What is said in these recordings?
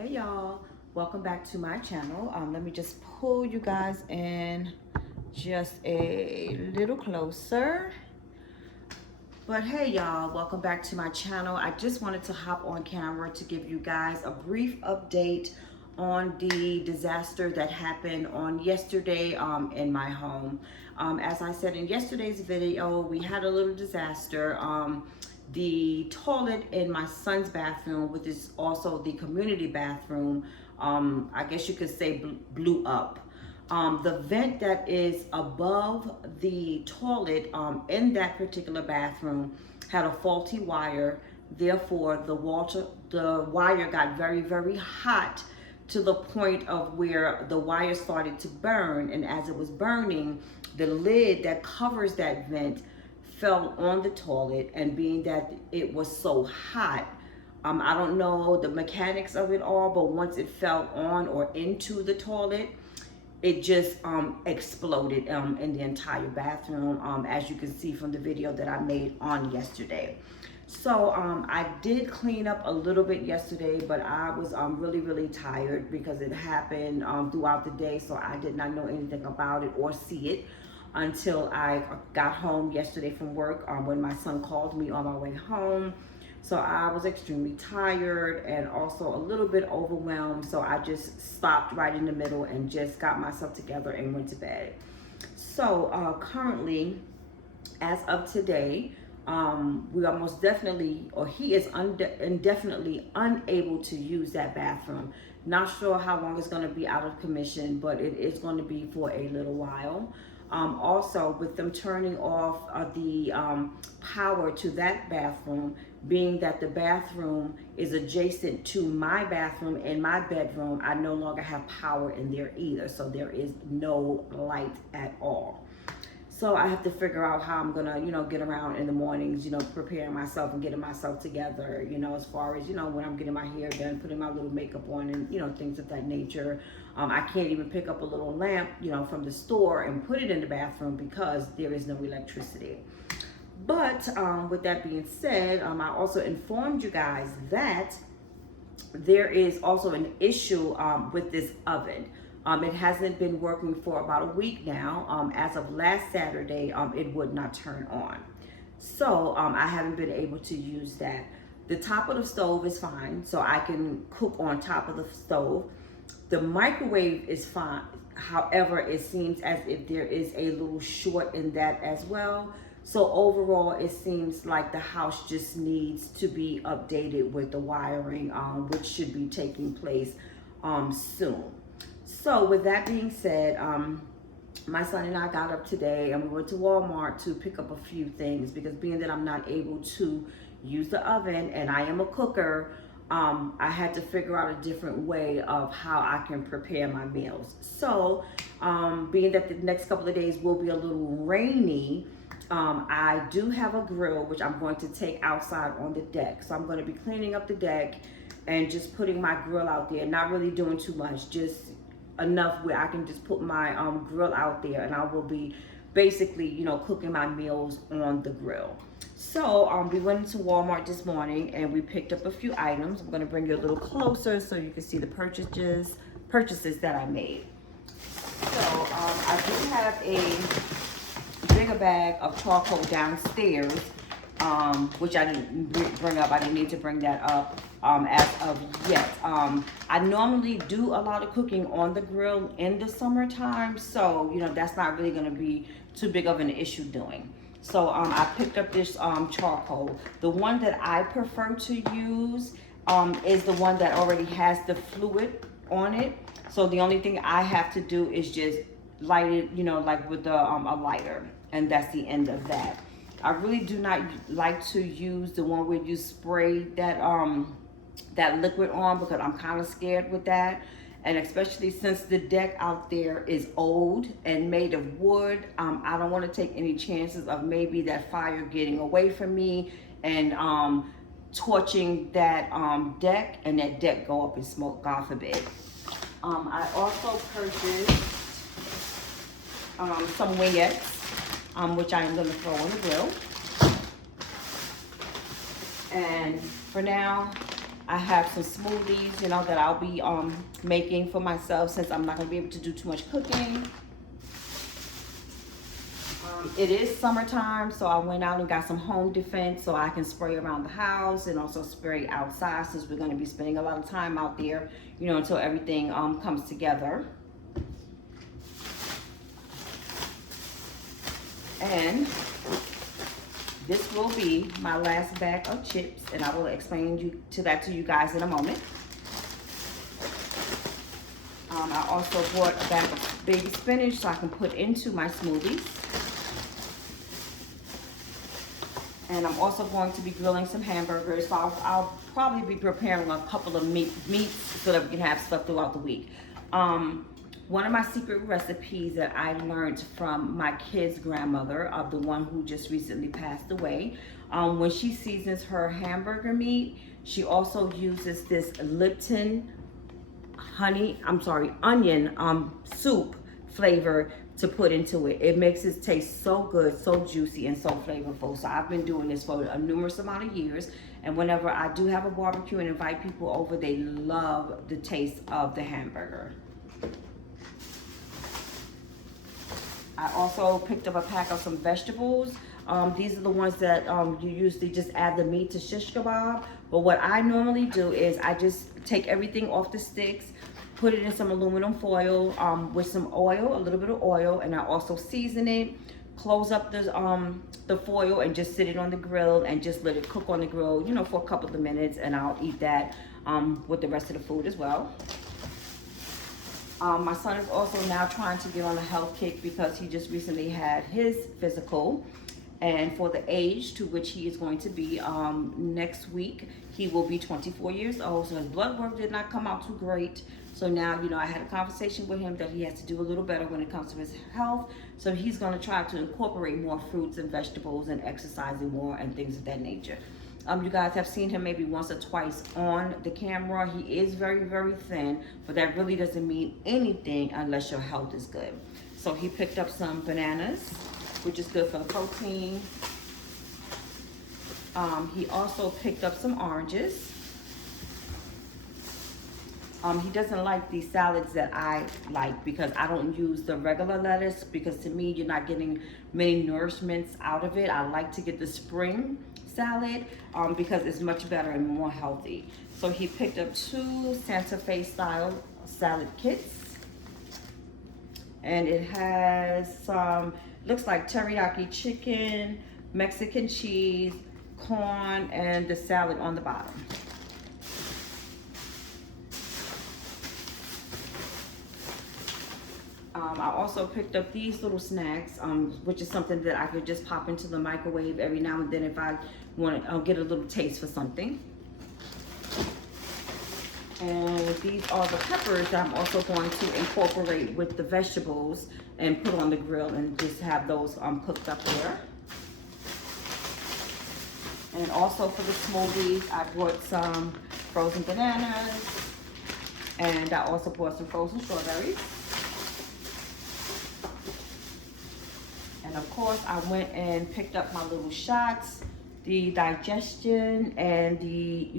Hey y'all, welcome back to my channel. Let me just pull you guys in just a little closer. But hey y'all, welcome back to my channel. I just wanted to hop on camera to give you guys a brief update on the disaster that happened on yesterday in my home. As I said in yesterday's video, we had a little disaster. The toilet in my son's bathroom, which is also the community bathroom, I guess you could say blew up. The vent that is above the toilet in that particular bathroom had a faulty wire. Therefore, the wire got very, very hot to the point of where the wire started to burn. And as it was burning, the lid that covers that vent fell on the toilet. And being that it was so hot, I don't know the mechanics of it all, but once it fell on or into the toilet, it just exploded in the entire bathroom, as you can see from the video that I made on yesterday. So I did clean up a little bit yesterday, but I was really, really tired because it happened throughout the day, so I did not know anything about it or see it until I got home yesterday from work, when my son called me on my way home. So I was extremely tired and also a little bit overwhelmed. So I just stopped right in the middle and just got myself together and went to bed. So currently, as of today, we are most definitely, or he is indefinitely unable to use that bathroom. Not sure how long it's going to be out of commission, but it is going to be for a little while. Also, with them turning off the power to that bathroom, being that the bathroom is adjacent to my bathroom and my bedroom, I no longer have power in there either. So there is no light at all. So I have to figure out how I'm gonna, get around in the mornings, preparing myself and getting myself together, as far as, when I'm getting my hair done, putting my little makeup on and, things of that nature. I can't even pick up a little lamp, from the store and put it in the bathroom because there is no electricity. But with that being said, I also informed you guys that there is also an issue with this oven. It hasn't been working for about a week now. As of last Saturday, it would not turn on. So I haven't been able to use that. The top of the stove is fine, so I can cook on top of the stove. The microwave is fine. However, it seems as if there is a little short in that as well. So overall, it seems like the house just needs to be updated with the wiring, which should be taking place soon. So with that being said, my son and I got up today and we went to Walmart to pick up a few things because being that I'm not able to use the oven and I am a cooker, I had to figure out a different way of how I can prepare my meals. So being that the next couple of days will be a little rainy, I do have a grill, which I'm going to take outside on the deck. So I'm going to be cleaning up the deck and just putting my grill out there, not really doing too much, just enough where I can just put my grill out there and I will be basically, cooking my meals on the grill. So we went into Walmart this morning and we picked up a few items. I'm going to bring you a little closer so you can see the purchases that I made. So I do have a bigger bag of charcoal downstairs, which I didn't bring up. I didn't need to bring that up as of yet. I normally do a lot of cooking on the grill in the summertime, so that's not really going to be too big of an issue doing. So I picked up this charcoal. The one that I prefer to use is the one that already has the fluid on it. So the only thing I have to do is just light it, like with a lighter, and that's the end of that. I really do not like to use the one where you spray that liquid on because I'm kind of scared with that. And especially since the deck out there is old and made of wood, I don't want to take any chances of maybe that fire getting away from me and torching that deck and that deck go up in smoke, God forbid. I also purchased some wingettes, which I am going to throw on the grill. And for now, I have some smoothies, you know, that I'll be making for myself since I'm not going to be able to do too much cooking. It is summertime, so I went out and got some home defense so I can spray around the house and also spray outside since we're going to be spending a lot of time out there, you know, until everything comes together. And this will be my last bag of chips, and I will explain that to you guys in a moment. I also bought a bag of baby spinach so I can put into my smoothies. And I'm also going to be grilling some hamburgers. So I'll probably be preparing a couple of meats so that we can have stuff throughout the week. One of my secret recipes that I learned from my kid's grandmother, of the one who just recently passed away, when she seasons her hamburger meat, she also uses this Lipton onion soup flavor to put into it. It makes it taste so good, so juicy, and so flavorful. So I've been doing this for a numerous amount of years, and whenever I do have a barbecue and invite people over, they love the taste of the hamburger. I also picked up a pack of some vegetables. These are the ones that you usually just add the meat to shish kebab. But what I normally do is I just take everything off the sticks, put it in some aluminum foil with some oil, a little bit of oil, and I also season it, close up the foil, and just sit it on the grill and just let it cook on the grill, you know, for a couple of minutes, and I'll eat that with the rest of the food as well. My son is also now trying to get on a health kick because he just recently had his physical. And for the age to which he is going to be next week, he will be 24 years old. So his blood work did not come out too great. So now, you know, I had a conversation with him that he has to do a little better when it comes to his health. So he's going to try to incorporate more fruits and vegetables and exercising more and things of that nature. You guys have seen him maybe once or twice on the camera. He is very, very thin, but that really doesn't mean anything unless your health is good. So he picked up some bananas, which is good for the protein. He also picked up some oranges. He doesn't like these salads that I like because I don't use the regular lettuce, because to me, you're not getting many nourishments out of it. I like to get the spring salad because it's much better and more healthy. So he picked up 2 Santa Fe style salad kits. And it has some, looks like teriyaki chicken, Mexican cheese, corn, and the salad on the bottom. I also picked up these little snacks, which is something that I could just pop into the microwave every now and then if I want to get a little taste for something. And these are the peppers that I'm also going to incorporate with the vegetables and put on the grill and just have those cooked up there. And also for the smoothies, I bought some frozen bananas, and I also bought some frozen strawberries. And of course, I went and picked up my little shots, the digestion and the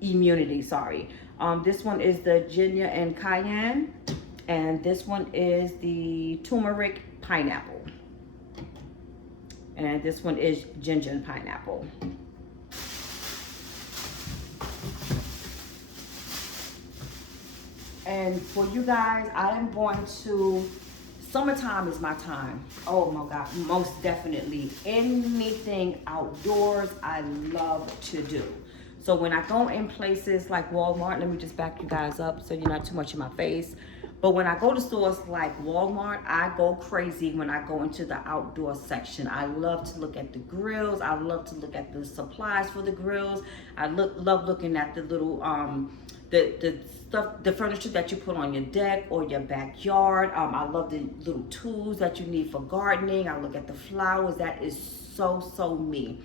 immunity, sorry. This one is the ginger and cayenne, and this one is the turmeric pineapple. And this one is ginger and pineapple. And for you guys, I am going to, summertime is my time. Oh my God, most definitely. Anything outdoors, I love to do. So when I go in places like Walmart, let me just back you guys up so you're not too much in my face. But when I go to stores like Walmart, I go crazy when I go into the outdoor section. I love to look at the grills. I love to look at the supplies for the grills. I love looking at the little, the stuff, the furniture that you put on your deck or your backyard. I love the little tools that you need for gardening. I look at the flowers. That is so me.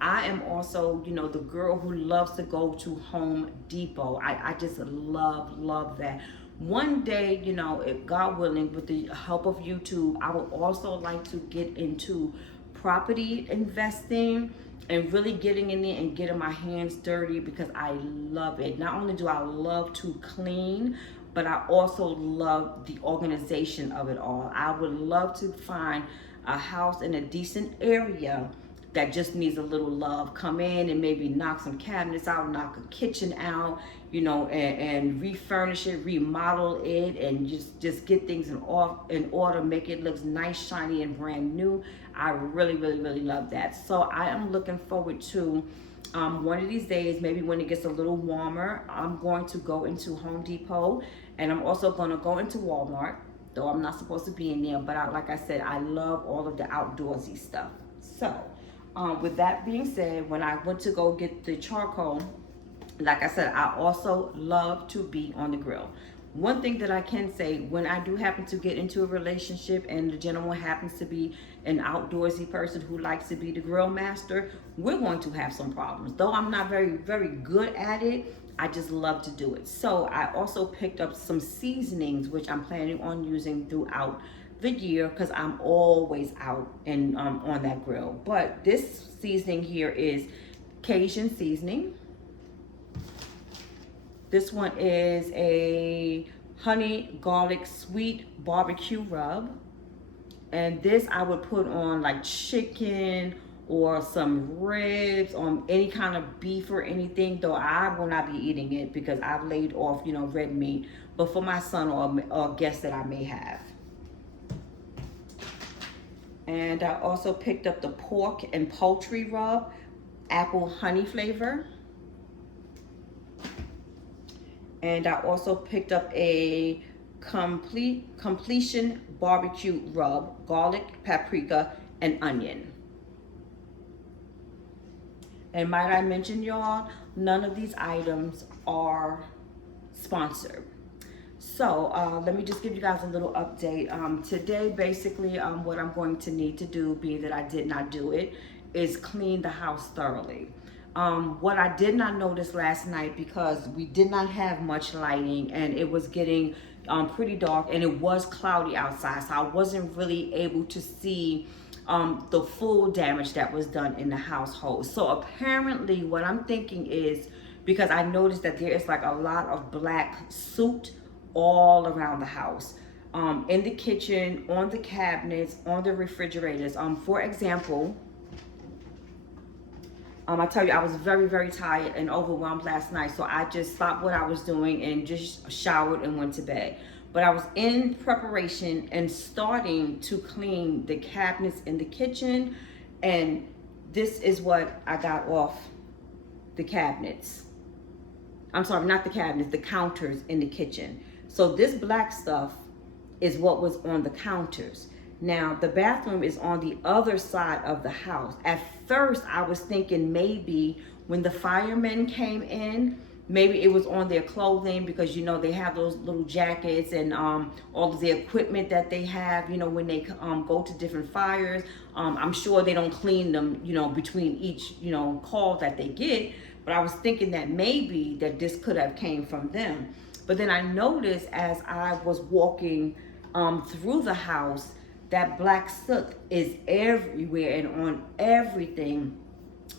I am also, you know, the girl who loves to go to Home Depot. I just love that. One day, you know, if God willing, with the help of YouTube, I would also like to get into property investing. and really getting in there and getting my hands dirty because I love it. Not only do I love to clean, but I also love the organization of it all. I would love to find a house in a decent area that just needs a little love. Come in and maybe knock some cabinets out, knock a kitchen out, you know, and refurnish it, remodel it, and just get things in order, make it look nice, shiny, and brand new. I really, really, really love that. So I am looking forward to one of these days, maybe when it gets a little warmer, I'm going to go into Home Depot, and I'm also going to go into Walmart, though I'm not supposed to be in there. But like I said, I love all of the outdoorsy stuff. So with that being said, when I went to go get the charcoal, like I said, I also love to be on the grill. One thing that I can say, when I do happen to get into a relationship and the gentleman happens to be an outdoorsy person who likes to be the grill master, we're going to have some problems. Though I'm not very, very good at it, I just love to do it. So I also picked up some seasonings, which I'm planning on using throughout the year because I'm always out and on that grill. But this seasoning here is Cajun seasoning. This one is a honey garlic sweet barbecue rub. And this I would put on like chicken or some ribs, on any kind of beef or anything, though I will not be eating it because I've laid off, you know, red meat, but for my son or guests that I may have. And I also picked up the pork and poultry rub, apple honey flavor. And I also picked up a completion barbecue rub, garlic, paprika, and onion. And might I mention, y'all, none of these items are sponsored. So let me just give you guys a little update. Today, basically, what I'm going to need to do, being that I did not do it, is clean the house thoroughly. What I did not notice last night, because we did not have much lighting and it was getting pretty dark and it was cloudy outside, so I wasn't really able to see the full damage that was done in the household. So apparently what I'm thinking is, because I noticed that there is like a lot of black soot all around the house, in the kitchen, on the cabinets, on the refrigerators. For example, I tell you, I was very, very tired and overwhelmed last night, so I just stopped what I was doing and just showered and went to bed. But I was in preparation and starting to clean the cabinets in the kitchen, and this is what I got off the cabinets. I'm sorry, not the cabinets, the counters in the kitchen. So this black stuff is what was on the counters. Now, the bathroom is on the other side of the house. At first, I was thinking maybe when the firemen came in, maybe it was on their clothing, because, you know, they have those little jackets and all of the equipment that they have, you know, when they go to different fires. I'm sure they don't clean them, you know, between each, you know, call that they get. But I was thinking that maybe that this could have came from them. But then I noticed as I was walking through the house, that black soot is everywhere and on everything,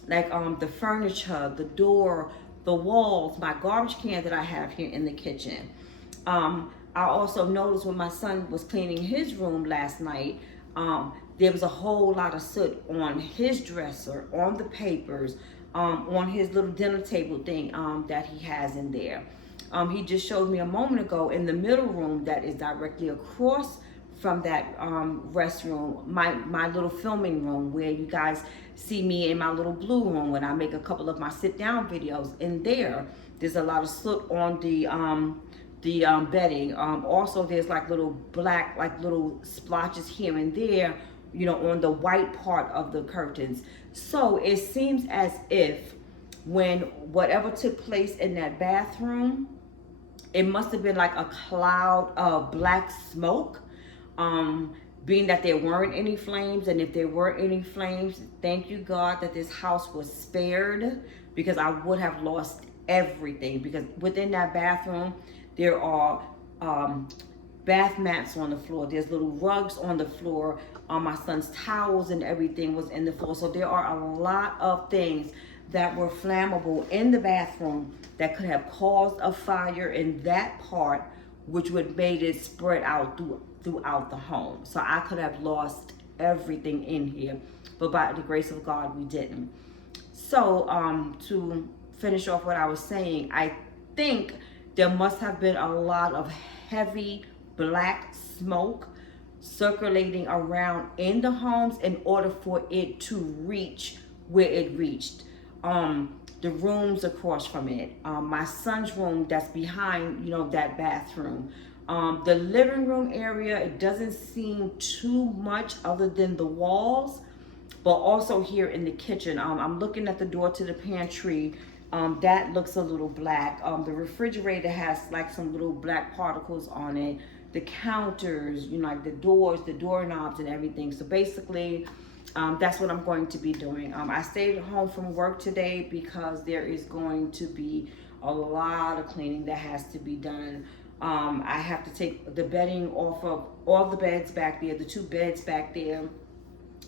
like the furniture, the door, the walls, my garbage can that I have here in the kitchen. I also noticed when my son was cleaning his room last night, there was a whole lot of soot on his dresser, on the papers, on his little dinner table thing that he has in there. He just showed me a moment ago in the middle room that is directly across from that restroom, my little filming room where you guys see me in my little blue room when I make a couple of my sit down videos. In there's a lot of soot on the bedding. Also, there's like little black, like little splotches here and there, you know, on the white part of the curtains. So it seems as if when whatever took place in that bathroom, it must have been like a cloud of black smoke. Being that there weren't any flames, and if there were any flames, thank you God that this house was spared, because I would have lost everything. Because within that bathroom there are bath mats on the floor. There's little rugs on the floor. My son's towels and everything was in the floor. So there are a lot of things that were flammable in the bathroom that could have caused a fire in that part, which would made it spread out throughout the home. So I could have lost everything in here, but by the grace of God, we didn't. So to finish off what I was saying, I think there must have been a lot of heavy black smoke circulating around in the homes in order for it to reach where it reached. The rooms across from it, my son's room that's behind, that bathroom. The living room area, it doesn't seem too much other than the walls, but also here in the kitchen. I'm looking at the door to the pantry. That looks a little black. The refrigerator has like some little black particles on it. The counters, like the doors, the doorknobs and everything. So basically, that's what I'm going to be doing. I stayed home from work today because there is going to be a lot of cleaning that has to be done. I have to take the bedding off of all the beds back there, the 2 beds back there,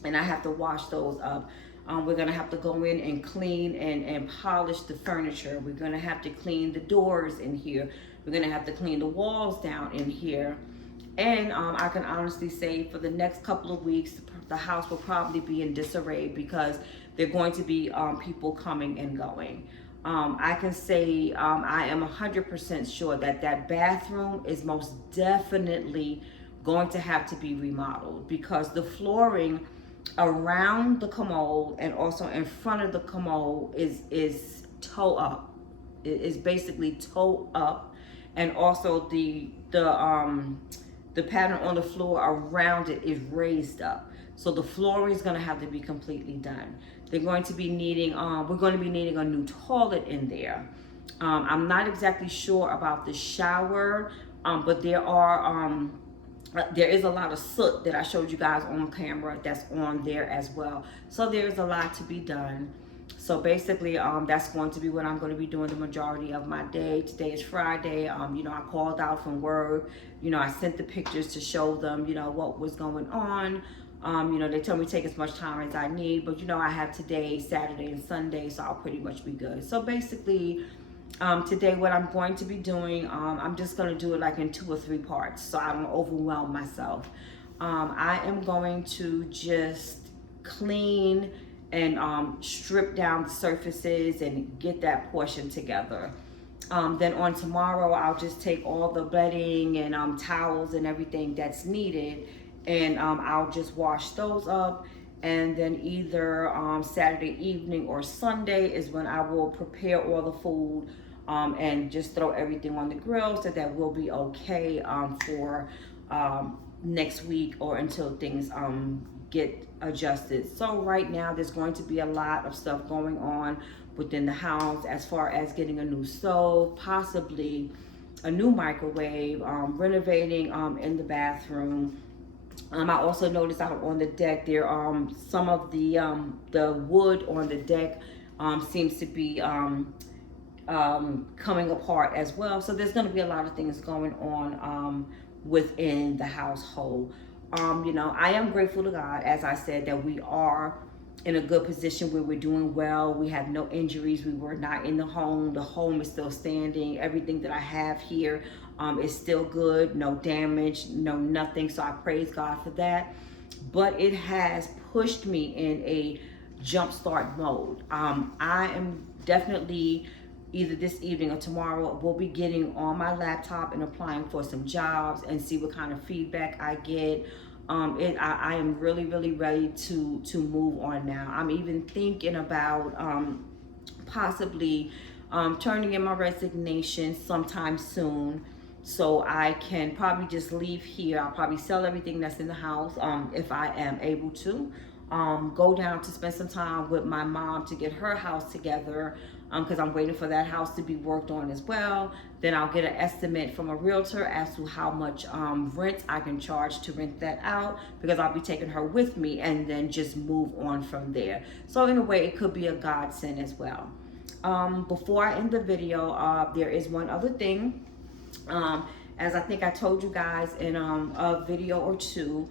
and I have to wash those up. We're gonna have to go in and clean and polish the furniture. We're gonna have to clean the doors in here. We're gonna have to clean the walls down in here. And I can honestly say for the next couple of weeks, the house will probably be in disarray because there are going to be people coming and going. I can say I am 100% sure that that bathroom is most definitely going to have to be remodeled because the flooring around the commode and also in front of the commode is toe up. It is basically toe up, and also the pattern on the floor around it is raised up. So the flooring is going to have to be completely done. They're going to be needing, we're going to be needing a new toilet in there. I'm not exactly sure about the shower, but there is a lot of soot that I showed you guys on camera that's on there as well. So there's a lot to be done. So basically, that's going to be what I'm going to be doing the majority of my day. Today is Friday. I called out from work. I sent the pictures to show them, what was going on. They told me to take as much time as I need, but I have today, Saturday and Sunday, so I'll pretty much be good. So basically, today what I'm going to be doing, I'm just going to do it like in 2 or 3 parts so I don't overwhelm myself. I am going to just clean and strip down the surfaces and get that portion together. Then on tomorrow, I'll just take all the bedding and towels and everything that's needed, and I'll just wash those up. And then either Saturday evening or Sunday is when I will prepare all the food and just throw everything on the grill so that we'll be okay for next week or until things get adjusted. So right now there's going to be a lot of stuff going on within the house as far as getting a new stove, possibly a new microwave, renovating in the bathroom. I also noticed out on the deck there some of the wood on the deck seems to be coming apart as well. So there's going to be a lot of things going on within the household. I am grateful to God, as I said, that we are in a good position where we're doing well. We have no injuries. We were not in the home. The home is still standing. Everything that I have here is still good. No damage, no nothing. So I praise God for that. But it has pushed me in a jumpstart mode. I am definitely either this evening or tomorrow will be getting on my laptop and applying for some jobs and see what kind of feedback I get. I am really ready to move on now. I'm even thinking about possibly turning in my resignation sometime soon, so I can probably just leave here. I'll probably sell everything that's in the house if I am able to. Go down to spend some time with my mom to get her house together because I'm waiting for that house to be worked on as well. Then I'll get an estimate from a realtor as to how much rent I can charge to rent that out, because I'll be taking her with me and then just move on from there. So in a way, it could be a godsend as well. Before I end the video, there is one other thing. As I think I told you guys in a video or two,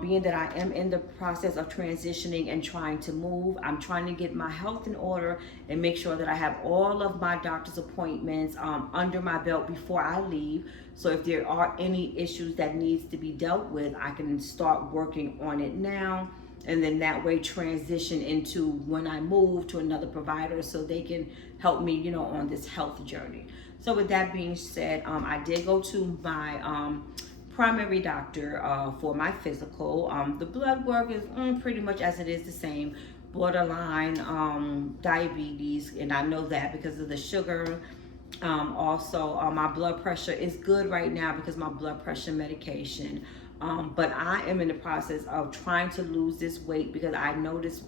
being that I am in the process of transitioning and trying to move, I'm trying to get my health in order and make sure that I have all of my doctor's appointments under my belt before I leave. So if there are any issues that needs to be dealt with, I can start working on it now, and then that way transition into when I move to another provider so they can help me, you know, on this health journey. So with that being said, I did go to my primary doctor for my physical. The blood work is pretty much as it is the same. Borderline diabetes, and I know that because of the sugar. Also, my blood pressure is good right now because my blood pressure medication. But I am in the process of trying to lose this weight because I notice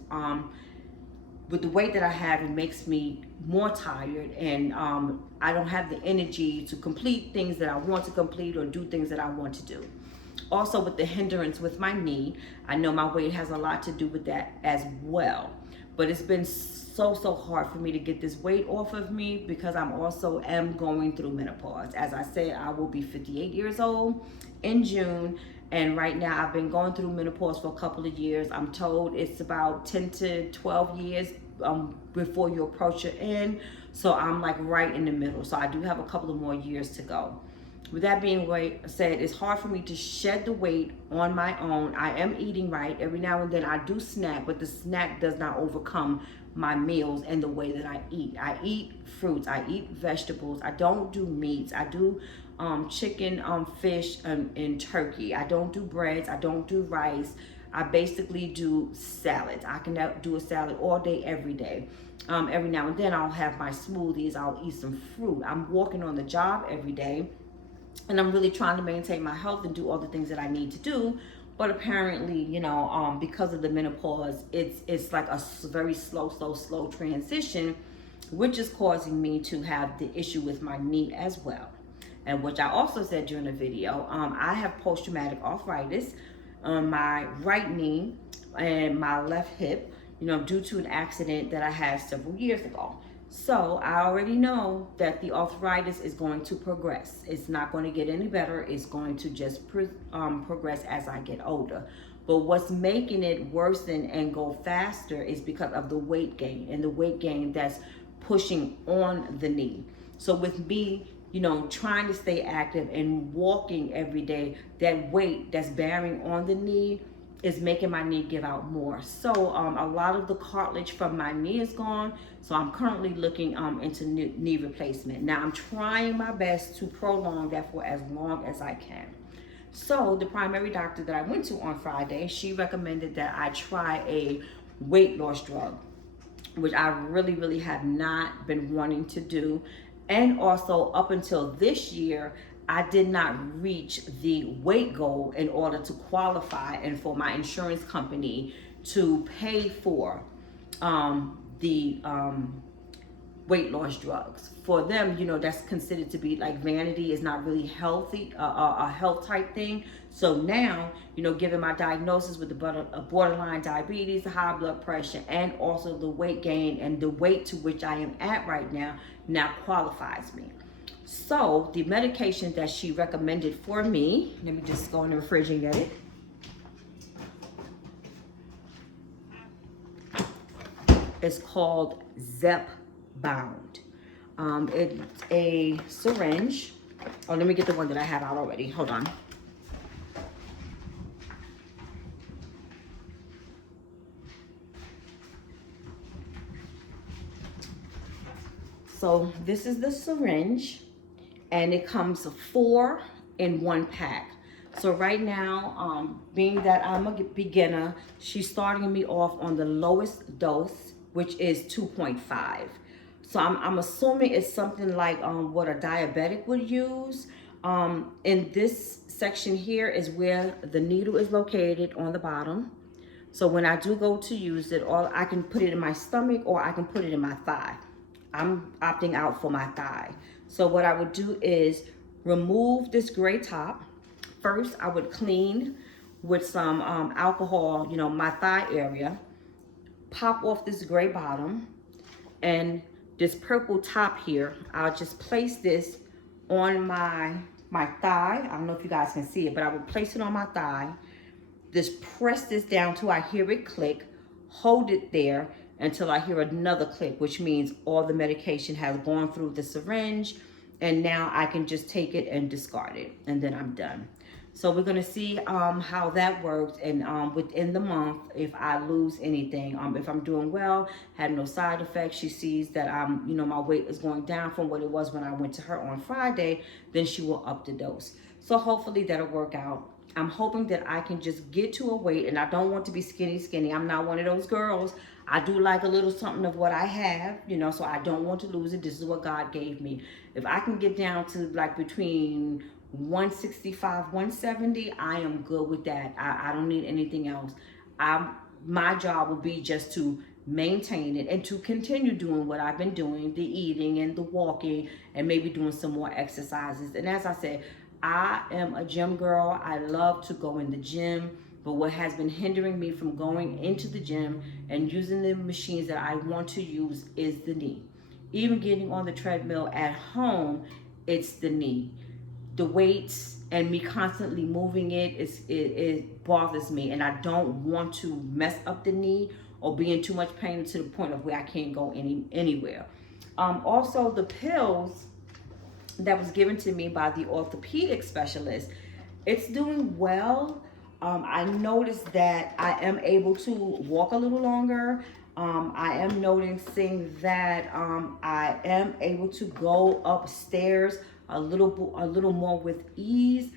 with the weight that I have, it makes me more tired, and I don't have the energy to complete things that I want to complete or do things that I want to do. Also, with the hindrance with my knee, I know my weight has a lot to do with that as well. But it's been so hard for me to get this weight off of me because I'm also going through menopause. As I said, I will be 58 years old in June. And right now I've been going through menopause for a couple of years. I'm told it's about 10 to 12 years before you approach your end. So I'm like right in the middle. So I do have a couple of more years to go. With that being said, it's hard for me to shed the weight on my own. I am eating right. Every now and then I do snack, but the snack does not overcome my meals and the way that I eat. I eat fruits, I eat vegetables, I don't do meats. I do chicken, fish, and turkey. I don't do breads, I don't do rice. I basically do salads. I can do a salad all day, every day. Every now and then I'll have my smoothies, I'll eat some fruit. I'm walking on the job every day, and I'm really trying to maintain my health and do all the things that I need to do. But apparently, you know, because of the menopause, it's like a very slow transition, which is causing me to have the issue with my knee as well. And which I also said during the video, I have post-traumatic arthritis on my right knee and my left hip, you know, due to an accident that I had several years ago. So I already know that the arthritis is going to progress. It's not going to get any better. It's going to just progress as I get older. But what's making it worsen and go faster is because of the weight gain, and the weight gain that's pushing on the knee. So with me, you know, trying to stay active and walking every day, that weight that's bearing on the knee is making my knee give out more. So a lot of the cartilage from my knee is gone. So I'm currently looking into knee replacement. Now I'm trying my best to prolong that for as long as I can. So the primary doctor that I went to on Friday, she recommended that I try a weight loss drug, which I really have not been wanting to do. And also up until this year, I did not reach the weight goal in order to qualify and for my insurance company to pay for the weight loss drugs. For them, you know, that's considered to be like vanity, is not really healthy, a health type thing. So now, you know, given my diagnosis with the borderline diabetes, high blood pressure, and also the weight gain and the weight to which I am at right now qualifies me. So the medication that she recommended for me, let me just go in the fridge and get it. It's called Zepbound. It's a syringe. Oh, let me get the one that I have out already. Hold on. So this is the syringe, and it comes 4 in 1 pack. So right now, being that I'm a beginner, she's starting me off on the lowest dose, which is 2.5. So I'm assuming it's something like what a diabetic would use. In this section here is where the needle is located on the bottom. So when I do go to use it, or I can put it in my stomach or I can put it in my thigh. I'm opting out for my thigh. So what I would do is remove this gray top. First, I would clean with some alcohol, you know, my thigh area. Pop off this gray bottom, and this purple top here, I'll just place this on my my thigh. I don't know if you guys can see it, but I will place it on my thigh. Just press this down till I hear it click. Hold it there until I hear another click, which means all the medication has gone through the syringe, and now I can just take it and discard it, and then I'm done. So we're gonna see how that works, and within the month, if I lose anything, if I'm doing well, have no side effects, she sees that my weight is going down from what it was when I went to her on Friday, then she will up the dose. So hopefully that'll work out. I'm hoping that I can just get to a weight, and I don't want to be skinny. I'm not one of those girls. I do like a little something of what I have, so I don't want to lose it. This is what God gave me. If I can get down to like between 165, 170, I am good with that. I don't need anything else. My job will be just to maintain it and to continue doing what I've been doing, the eating and the walking, and maybe doing some more exercises. And as I said, I am a gym girl. I love to go in the gym, but what has been hindering me from going into the gym and using the machines that I want to use is the knee. Even getting on the treadmill at home, it's the knee. The weights and me constantly moving it bothers me, and I don't want to mess up the knee or be in too much pain to the point of where I can't go anywhere. Also, the pills that was given to me by the orthopedic specialist, it's doing well. I noticed that I am able to walk a little longer. I am noticing that I am able to go upstairs a little more with ease,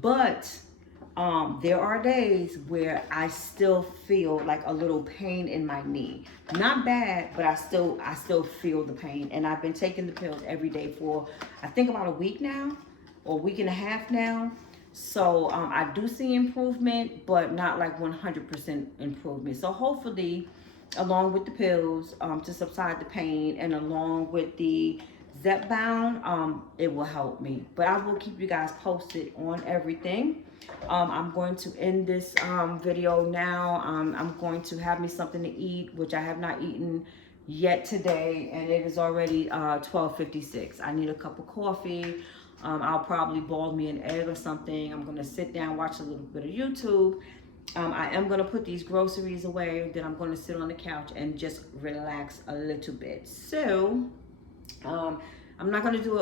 but there are days where I still feel like a little pain in my knee. Not bad, but I still feel the pain, and I've been taking the pills every day for I think about a week now, or a week and a half now. So I do see improvement, but not like 100% improvement. So hopefully, along with the pills to subside the pain, and along with the Zepbound, it will help me. But I will keep you guys posted on everything. I'm going to end this video now. I'm going to have me something to eat, which I have not eaten yet today, and it is already 12:56. I need a cup of coffee. I'll probably boil me an egg or something. I'm going to sit down, watch a little bit of YouTube. I am going to put these groceries away. Then I'm going to sit on the couch and just relax a little bit. So I'm not going to do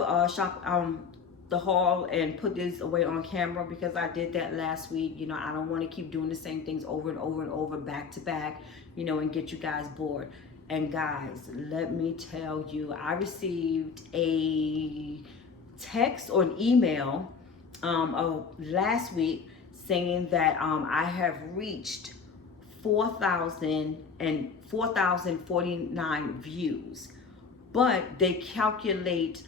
the haul and put this away on camera, because I did that last week. I don't want to keep doing the same things over and over and over, back to back, and get you guys bored. And guys, let me tell you, I received a text or an email last week saying that I have reached 4,049 views. But they calculate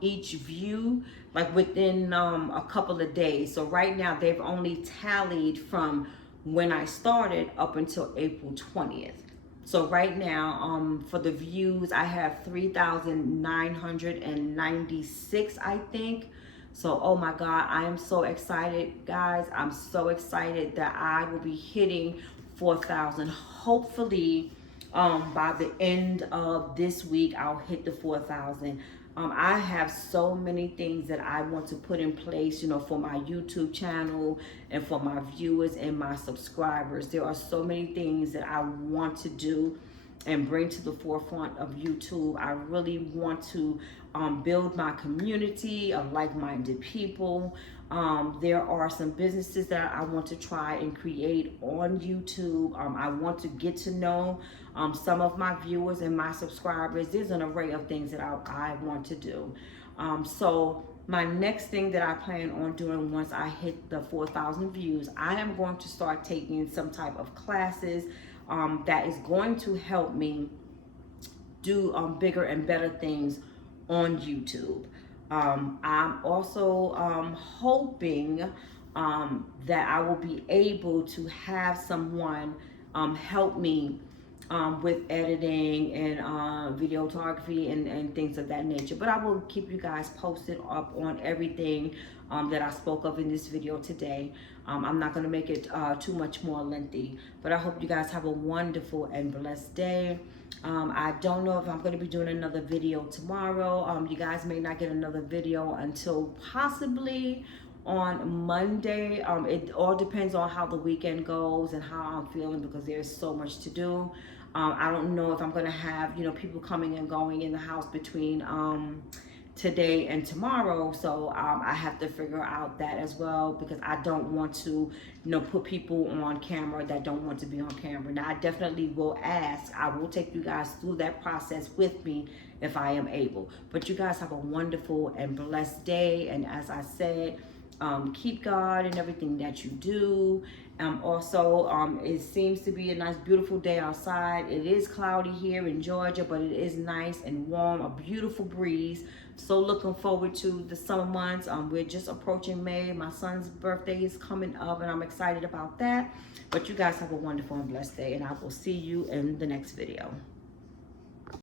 each view like within a couple of days. So right now they've only tallied from when I started up until April 20th. So right now for the views, I have 3,996, I think. So, oh my God, I am so excited, guys. I'm so excited that I will be hitting 4,000. Hopefully, by the end of this week, I'll hit the 4,000. I have so many things that I want to put in place, for my YouTube channel and for my viewers and my subscribers. There are so many things that I want to do and bring to the forefront of YouTube. I really want to build my community of like-minded people. There are some businesses that I want to try and create on YouTube. I want to get to know some of my viewers and my subscribers. There's an array of things that I want to do. So my next thing that I plan on doing once I hit the 4,000 views, I am going to start taking some type of classes that is going to help me do bigger and better things on YouTube. I'm also hoping that I will be able to have someone help me with editing and videography and things of that nature. But I will keep you guys posted up on everything that I spoke of in this video today. I'm not going to make it too much more lengthy, but I hope you guys have a wonderful and blessed day. I don't know if I'm going to be doing another video tomorrow. You guys may not get another video until possibly on Monday. It all depends on how the weekend goes and how I'm feeling, because there's so much to do. I don't know if I'm going to have, people coming and going in the house between today and tomorrow. So I have to figure out that as well, because I don't want to put people on camera that don't want to be on camera. Now I definitely will ask, I will take you guys through that process with me if I am able. But you guys have a wonderful and blessed day, and as I said, keep God in everything that you do. Also, it seems to be a nice, beautiful day outside. It is cloudy here in Georgia, but it is nice and warm, a beautiful breeze. So looking forward to the summer months. We're just approaching May. My son's birthday is coming up, and I'm excited about that. But you guys have a wonderful and blessed day, and I will see you in the next video.